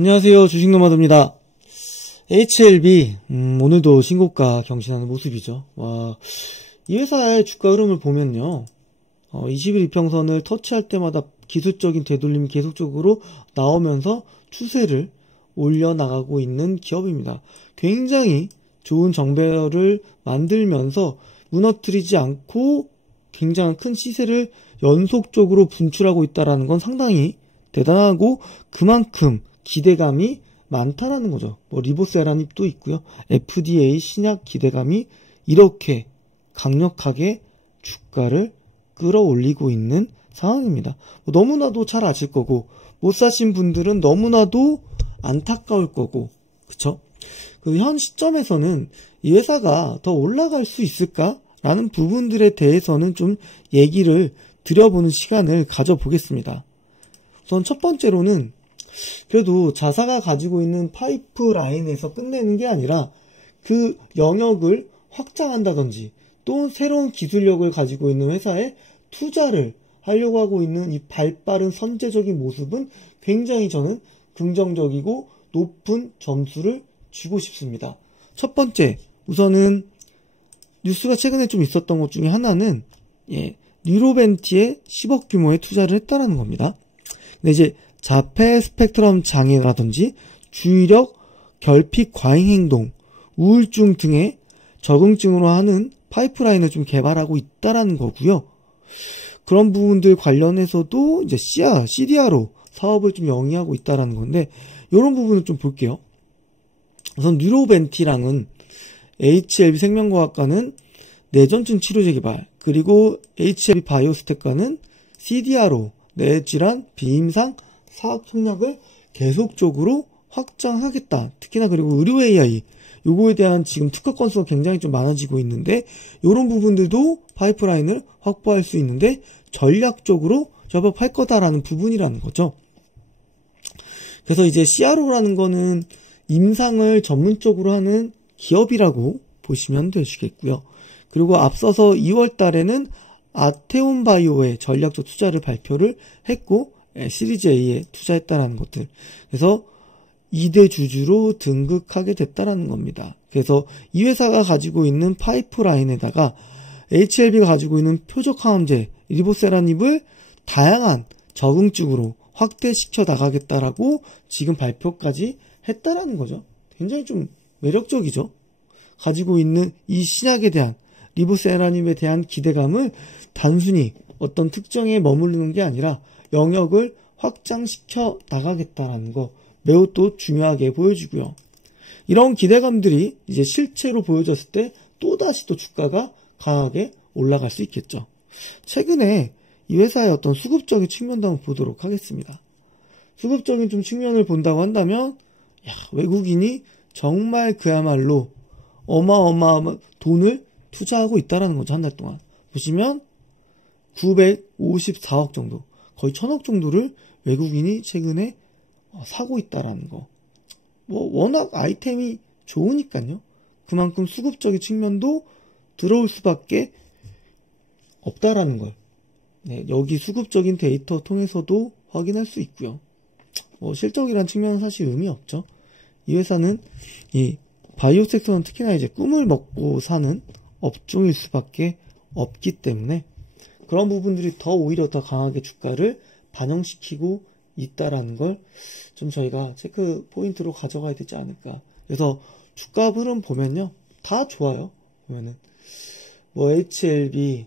안녕하세요. 주식노마드입니다. HLB 오늘도 신고가 경신하는 모습이죠. 와, 이 회사의 주가 흐름을 보면요, 20일 이평선을 터치할 때마다 기술적인 되돌림이 계속적으로 나오면서 추세를 올려나가고 있는 기업입니다. 굉장히 좋은 정배열을 만들면서 무너뜨리지 않고 굉장히 큰 시세를 연속적으로 분출하고 있다는 건 상당히 대단하고 그만큼 기대감이 많다라는 거죠. 리보세라닙도 있고요. FDA 신약 기대감이 이렇게 강력하게 주가를 끌어올리고 있는 상황입니다. 너무나도 잘 아실 거고, 못 사신 분들은 너무나도 안타까울 거고, 그쵸? 현 시점에서는 이 회사가 더 올라갈 수 있을까라는 부분들에 대해서는 좀 얘기를 드려보는 시간을 가져보겠습니다. 우선 첫 번째로는 그래도 자사가 가지고 있는 파이프라인에서 끝내는 게 아니라 그 영역을 확장한다든지 또 새로운 기술력을 가지고 있는 회사에 투자를 하려고 하고 있는 이 발빠른 선제적인 모습은 굉장히 저는 긍정적이고 높은 점수를 주고 싶습니다. 첫 번째, 우선은 뉴스가 최근에 좀 있었던 것 중에 하나는 뉴로벤티에 10억 규모의 투자를 했다라는 겁니다. 근데 이제 자폐 스펙트럼 장애라든지 주의력, 결핍 과잉 행동, 우울증 등의 적응증으로 하는 파이프라인을 좀 개발하고 있다라는 거고요. 그런 부분들 관련해서도 이제 CDR로 사업을 좀 영위하고 있다라는 건데, 이런 부분을 좀 볼게요. 우선 뉴로벤티랑은 HLB 생명과학과는 뇌전증 치료제 개발, 그리고 HLB 바이오스텍과는 CDR로 뇌질환, 비임상, 사업 협력을 계속적으로 확장하겠다. 특히나 그리고 의료 AI, 요거에 대한 지금 특허 건수가 굉장히 좀 많아지고 있는데, 요런 부분들도 파이프라인을 확보할 수 있는데 전략적으로 협업할 거다라는 부분이라는 거죠. 그래서 이제 CRO라는 거는 임상을 전문적으로 하는 기업이라고 보시면 되시겠고요. 그리고 앞서서 2월 달에는 아테온 바이오의 전략적 투자를 발표를 했고, 시리즈 A에 투자했다라는 것들. 그래서 2대 주주로 등극하게 됐다라는 겁니다. 그래서 이 회사가 가지고 있는 파이프라인에다가 HLB가 가지고 있는 표적 항암제 리보세라닙을 다양한 적응증으로 확대시켜 나가겠다라고 지금 발표까지 했다라는 거죠. 굉장히 좀 매력적이죠. 가지고 있는 이 신약에 대한, 리보세라닙에 대한 기대감을 단순히 어떤 특정에 머무르는 게 아니라 영역을 확장시켜 나가겠다라는 거 매우 또 중요하게 보여지고요. 이런 기대감들이 이제 실체로 보여졌을 때 또다시 또 주가가 강하게 올라갈 수 있겠죠. 최근에 이 회사의 어떤 수급적인 측면도 한번 보도록 하겠습니다. 수급적인 좀 측면을 본다고 한다면, 외국인이 정말 그야말로 어마어마한 돈을 투자하고 있다라는 거죠. 한 달 동안 보시면 954억 정도, 거의 1000억 정도를 외국인이 최근에 사고 있다라는 거. 워낙 아이템이 좋으니까요. 그만큼 수급적인 측면도 들어올 수밖에 없다라는 걸, 여기 수급적인 데이터 통해서도 확인할 수 있고요. 실적이란 측면은 사실 의미 없죠. 이 회사는 이 바이오 섹터는 특히나 이제 꿈을 먹고 사는 업종일 수밖에 없기 때문에 그런 부분들이 더 오히려 더 강하게 주가를 반영시키고 있다라는 걸 좀 저희가 체크 포인트로 가져가야 되지 않을까. 그래서 주가 흐름 보면요, 다 좋아요. 보면은 HLB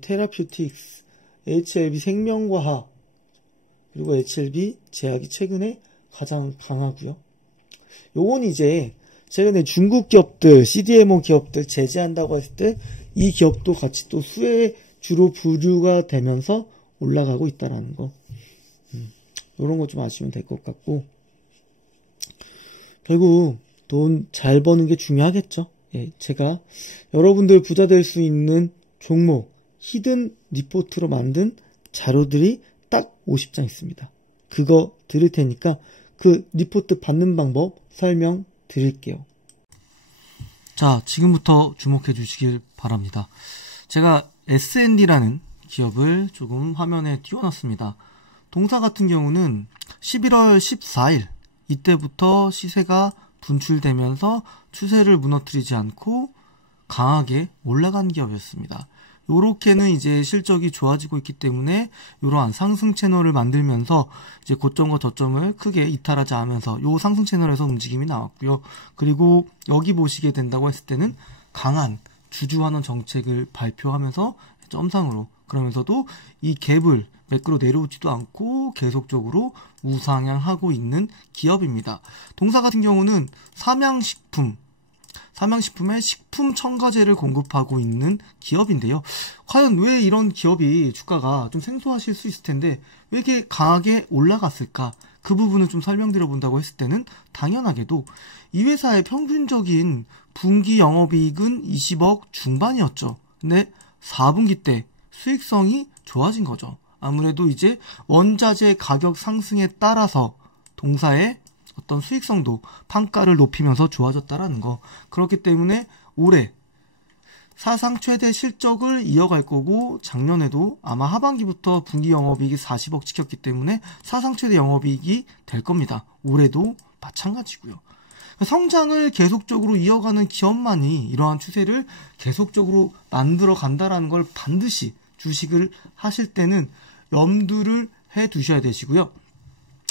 테라퓨틱스, HLB 생명과학, 그리고 HLB 제약이 최근에 가장 강하고요. 요건 이제 최근에 중국 기업들, CDMO 기업들 제재한다고 했을 때 이 기업도 같이 또 수혜주로 부류가 되면서 올라가고 있다라는 거. 이런 거 좀 아시면 될 것 같고, 결국 돈 잘 버는 게 중요하겠죠. 제가 여러분들 부자 될 수 있는 종목 히든 리포트로 만든 자료들이 딱 50장 있습니다. 그거 드릴 테니까 그 리포트 받는 방법 설명 드릴게요. 자, 지금부터 주목해 주시길 바랍니다. 제가 SND라는 기업을 조금 화면에 띄워놨습니다. 동사 같은 경우는 11월 14일 이때부터 시세가 분출되면서 추세를 무너뜨리지 않고 강하게 올라간 기업이었습니다. 요렇게는 이제 실적이 좋아지고 있기 때문에 이러한 상승 채널을 만들면서 이제 고점과 저점을 크게 이탈하지 않으면서 요 상승 채널에서 움직임이 나왔고요. 그리고 여기 보시게 된다고 했을 때는 강한 주주환원 정책을 발표하면서 점상으로, 그러면서도 이 갭을 매끄러 내려오지도 않고 계속적으로 우상향하고 있는 기업입니다. 동사 같은 경우는 삼양식품에 식품 첨가제를 공급하고 있는 기업인데요. 과연 왜 이런 기업이 주가가 좀 생소하실 수 있을 텐데 왜 이렇게 강하게 올라갔을까? 그 부분을 좀 설명드려 본다고 했을 때는 당연하게도 이 회사의 평균적인 분기 영업이익은 20억 중반이었죠. 근데 4분기 때 수익성이 좋아진 거죠. 아무래도 이제 원자재 가격 상승에 따라서 동사의 어떤 수익성도 판가를 높이면서 좋아졌다라는 거. 그렇기 때문에 올해 사상 최대 실적을 이어갈 거고, 작년에도 아마 하반기부터 분기 영업이익이 40억 찍혔기 때문에 사상 최대 영업이익이 될 겁니다. 올해도 마찬가지고요. 성장을 계속적으로 이어가는 기업만이 이러한 추세를 계속적으로 만들어 간다라는 걸 반드시 주식을 하실 때는 염두를 해 두셔야 되시고요.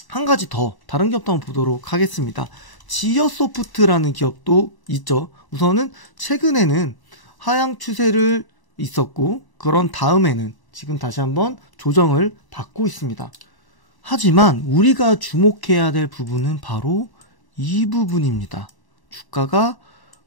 한 가지 더 다른 기업도 한번 보도록 하겠습니다. 지어소프트라는 기업도 있죠. 우선은 최근에는 하향 추세를 있었고, 그런 다음에는 지금 다시 한번 조정을 받고 있습니다. 하지만 우리가 주목해야 될 부분은 바로 이 부분입니다. 주가가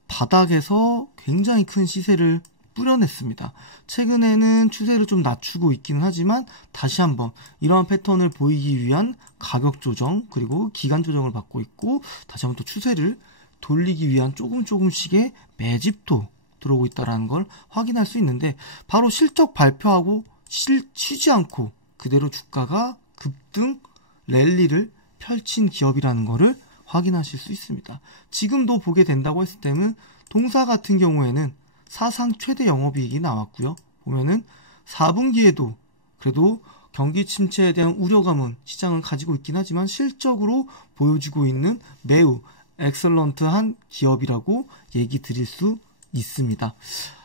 바닥에서 굉장히 큰 시세를 뿌려냈습니다. 최근에는 추세를 좀 낮추고 있기는 하지만 다시 한번 이러한 패턴을 보이기 위한 가격 조정, 그리고 기간 조정을 받고 있고, 다시 한번 또 추세를 돌리기 위한 조금씩의 매집도 들어오고 있다는 걸 확인할 수 있는데, 바로 실적 발표하고 쉬지 않고 그대로 주가가 급등 랠리를 펼친 기업이라는 것을 확인하실 수 있습니다. 지금도 보게 된다고 했을 때는 동사 같은 경우에는 사상 최대 영업이익이 나왔고요. 보면은 4분기에도 그래도 경기 침체에 대한 우려감은 시장은 가지고 있긴 하지만 실적으로 보여주고 있는 매우 엑설런트한 기업이라고 얘기 드릴 수 있습니다.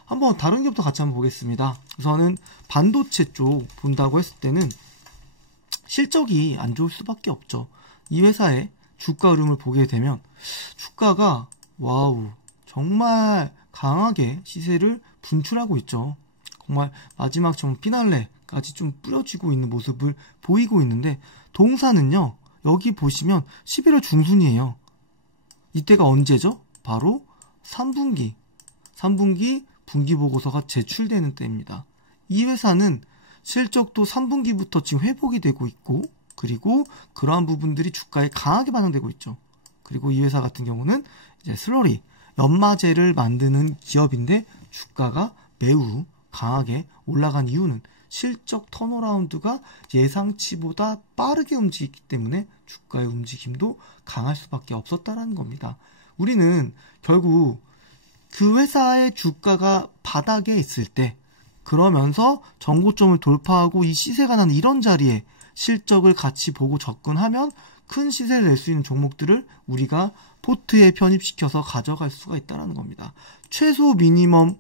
한번 다른 기업도 같이 한번 보겠습니다. 우선은 반도체 쪽 본다고 했을 때는 실적이 안 좋을 수밖에 없죠. 이 회사의 주가 흐름을 보게 되면 주가가 와우 정말 강하게 시세를 분출하고 있죠. 정말 마지막 좀 피날레까지 좀 뿌려지고 있는 모습을 보이고 있는데, 동사는요 여기 보시면 11월 중순이에요. 이때가 언제죠? 바로 3분기 분기 보고서가 제출되는 때입니다. 이 회사는 실적도 3분기부터 지금 회복이 되고 있고, 그리고 그러한 부분들이 주가에 강하게 반영되고 있죠. 그리고 이 회사 같은 경우는 이제 슬러리, 연마제를 만드는 기업인데 주가가 매우 강하게 올라간 이유는 실적 턴어라운드가 예상치보다 빠르게 움직이기 때문에 주가의 움직임도 강할 수밖에 없었다라는 겁니다. 우리는 결국 그 회사의 주가가 바닥에 있을 때, 그러면서 정고점을 돌파하고 이 시세가 나는 이런 자리에 실적을 같이 보고 접근하면 큰 시세를 낼 수 있는 종목들을 우리가 포트에 편입시켜서 가져갈 수가 있다는 겁니다. 최소 미니멈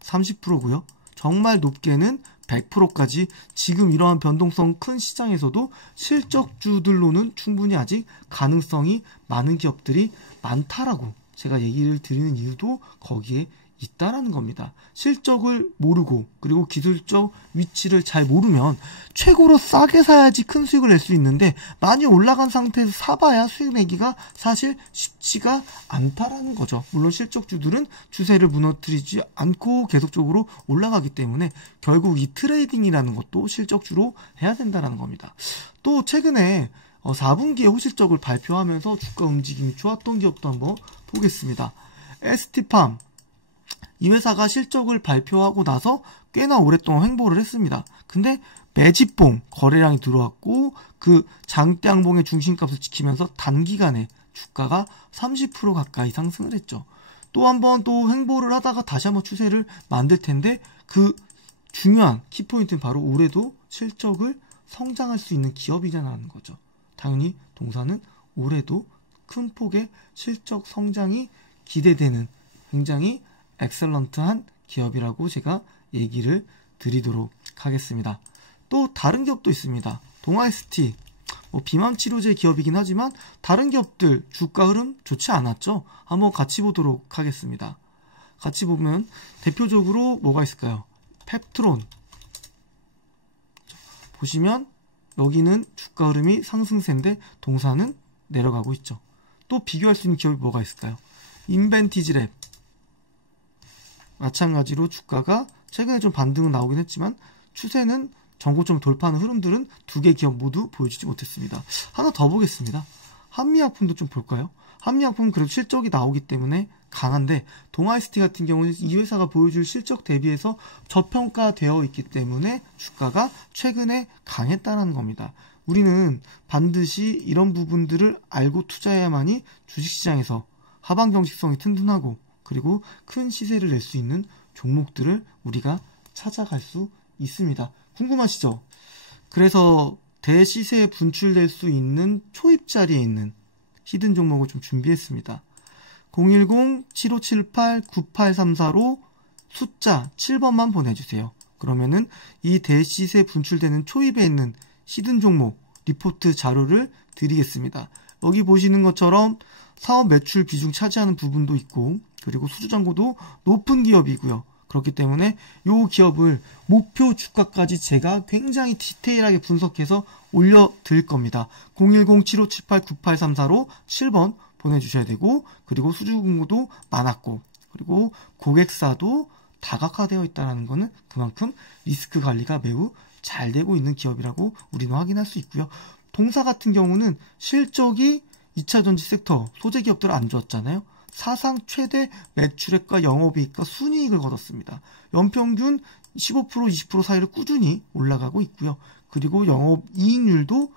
30%고요. 정말 높게는 100%까지 지금 이러한 변동성 큰 시장에서도 실적주들로는 충분히 아직 가능성이 많은 기업들이 많다라고 제가 얘기를 드리는 이유도 거기에 있다라는 겁니다. 실적을 모르고 그리고 기술적 위치를 잘 모르면 최고로 싸게 사야지 큰 수익을 낼 수 있는데, 많이 올라간 상태에서 사봐야 수익 내기가 사실 쉽지가 않다라는 거죠. 물론 실적주들은 추세를 무너뜨리지 않고 계속적으로 올라가기 때문에 결국 이 트레이딩이라는 것도 실적주로 해야 된다는 겁니다. 또 최근에 4분기에 호실적을 발표하면서 주가 움직임이 좋았던 기업도 한번 보겠습니다. ST팜, 이 회사가 실적을 발표하고 나서 꽤나 오랫동안 횡보를 했습니다. 근데 매집봉 거래량이 들어왔고 그 장대양봉의 중심값을 지키면서 단기간에 주가가 30% 가까이 상승을 했죠. 또 한 번 또 횡보를 하다가 다시 한번 추세를 만들 텐데, 그 중요한 키포인트는 바로 올해도 실적을 성장할 수 있는 기업이라는 거죠. 당연히 동사는 올해도 큰 폭의 실적 성장이 기대되는 굉장히 엑셀런트한 기업이라고 제가 얘기를 드리도록 하겠습니다. 또 다른 기업도 있습니다. 동아ST 비만 치료제 기업이긴 하지만 다른 기업들 주가 흐름 좋지 않았죠? 한번 같이 보도록 하겠습니다. 같이 보면 대표적으로 뭐가 있을까요? 펩트론 보시면 여기는 주가 흐름이 상승세인데 동사는 내려가고 있죠. 또 비교할 수 있는 기업이 뭐가 있을까요? 인벤티지랩 마찬가지로 주가가 최근에 좀 반등은 나오긴 했지만 추세는 전고점 돌파하는 흐름들은 두 개 기업 모두 보여주지 못했습니다. 하나 더 보겠습니다. 한미약품도 좀 볼까요? 한미약품은 그래도 실적이 나오기 때문에 강한데 동아ST 같은 경우는 이 회사가 보여줄 실적 대비해서 저평가되어 있기 때문에 주가가 최근에 강했다는 겁니다. 우리는 반드시 이런 부분들을 알고 투자해야만이 주식시장에서 하방 경직성이 튼튼하고 그리고 큰 시세를 낼 수 있는 종목들을 우리가 찾아갈 수 있습니다. 궁금하시죠? 그래서 대시세에 분출될 수 있는 초입 자리에 있는 히든 종목을 좀 준비했습니다. 010-7578-9834로 숫자 7번만 보내주세요. 그러면은 이 대시세 분출되는 초입에 있는 히든 종목 리포트 자료를 드리겠습니다. 여기 보시는 것처럼 사업 매출 비중 차지하는 부분도 있고 그리고 수주잔고도 높은 기업이고요. 그렇기 때문에 이 기업을 목표 주가까지 제가 굉장히 디테일하게 분석해서 올려드릴 겁니다. 010-7578-9834로 7번 보내주셔야 되고 그리고 수주금고도 많았고 그리고 고객사도 다각화되어 있다는 것은 그만큼 리스크 관리가 매우 잘 되고 있는 기업이라고 우리는 확인할 수 있고요. 동사 같은 경우는 실적이 2차전지 섹터 소재 기업들은 안 좋았잖아요. 사상 최대 매출액과 영업이익과 순이익을 거뒀습니다. 연평균 15% 20% 사이를 꾸준히 올라가고 있고요. 그리고 영업이익률도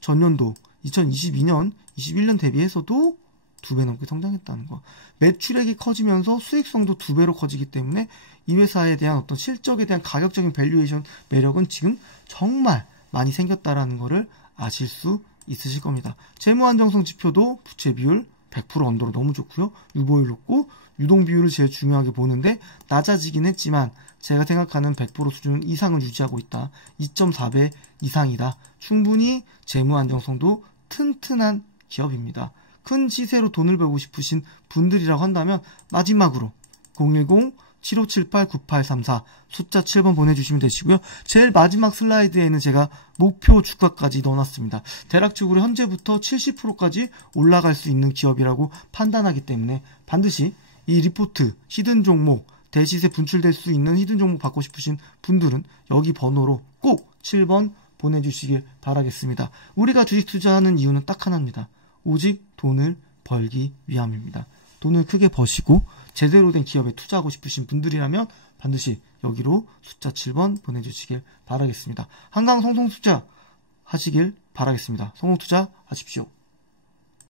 전년도 2022년 21년 대비해서도 2배 넘게 성장했다는 거. 매출액이 커지면서 수익성도 2배로 커지기 때문에 이 회사에 대한 어떤 실적에 대한 가격적인 밸류에이션 매력은 지금 정말 많이 생겼다라는 거를 아실 수 있으실 겁니다. 재무안정성 지표도 부채 비율 100% 언더로 너무 좋고요. 유보율 높고 유동 비율을 제일 중요하게 보는데 낮아지긴 했지만 제가 생각하는 100% 수준 이상을 유지하고 있다. 2.4배 이상이다. 충분히 재무 안정성도 튼튼한 기업입니다. 큰 시세로 돈을 벌고 싶으신 분들이라고 한다면 마지막으로 010-7578-9834 숫자 7번 보내주시면 되시고요. 제일 마지막 슬라이드에는 제가 목표 주가까지 넣어놨습니다. 대략적으로 현재부터 70%까지 올라갈 수 있는 기업이라고 판단하기 때문에 반드시 이 리포트 히든 종목 대시세 분출될 수 있는 히든 종목 받고 싶으신 분들은 여기 번호로 꼭 7번 보내주시길 바라겠습니다. 우리가 주식 투자하는 이유는 딱 하나입니다. 오직 돈을 벌기 위함입니다. 돈을 크게 버시고 제대로 된 기업에 투자하고 싶으신 분들이라면 반드시 여기로 숫자 7번 보내주시길 바라겠습니다. 한강 성공투자 하시길 바라겠습니다. 성공투자 하십시오.